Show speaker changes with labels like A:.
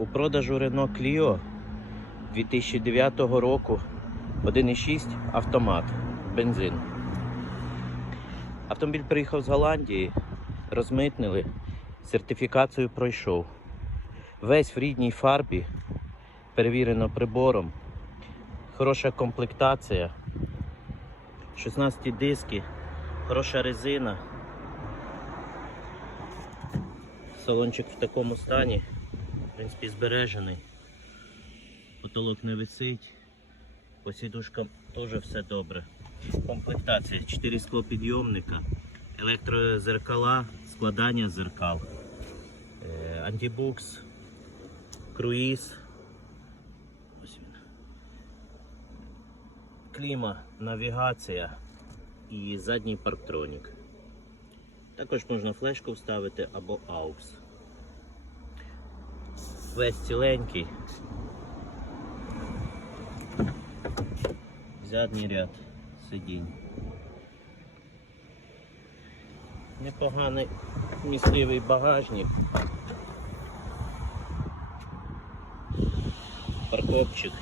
A: У продажу Renault Clio 2009 року 1,6 автомат, бензин. Автомобіль приїхав з Голландії, розмитнили, сертифікацію пройшов. Весь в рідній фарбі, перевірено прибором, хороша комплектація, 16 диски, хороша резина. Салончик в такому стані, принципі, збережений. Потолок не висить. По сідушкам теж все добре. Комплектація, 4 склопідйомника, електрозеркала, складання зеркал, е, антибукс, круїз. Кліма, навігація і задній парктронік. Також можна флешку вставити або AUX. Весь ціленький. Задній ряд сидінь. Непоганий місливий багажник. Парковчик.